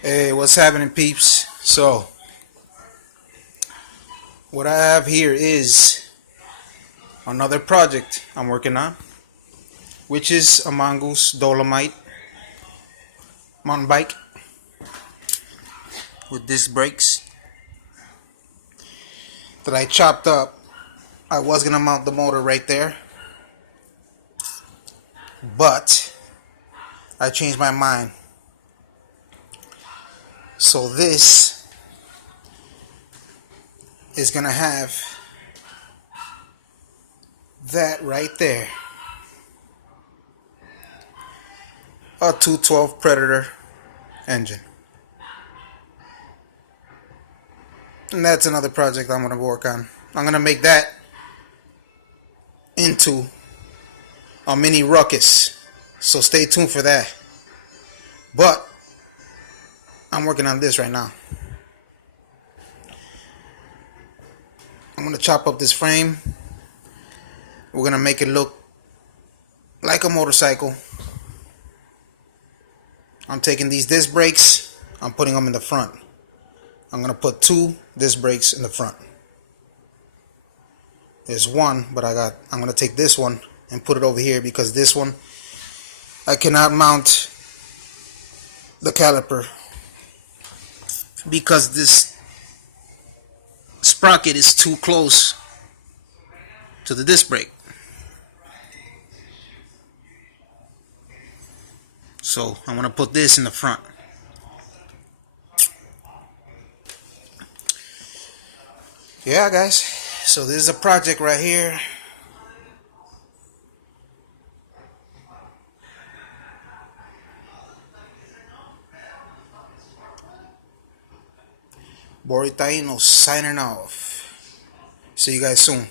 Hey, what's happening, peeps? So, what I have here is another project I'm working on, which is a Mongoose Dolomite mountain bike with disc brakes that I chopped up. I was gonna mount the motor right there, but I changed my mind. So, this is gonna have that right there, a 212 Predator engine. And that's another project I'm gonna work on. I'm gonna make that into a mini ruckus. So stay tuned for that. But I'm working on this right now. I'm gonna chop up this frame. We're gonna make it look like a motorcycle. I'm taking these disc brakes, I'm putting them in the front. I'm gonna put 2 disc brakes in the front. There's one, but I'm gonna take this one and put it over here because this one I cannot mount the caliper because this sprocket is too close to the disc brake. So I'm gonna put this in the front. Yeah, guys. So this is a project right here. BoriTaino signing off. See you guys soon.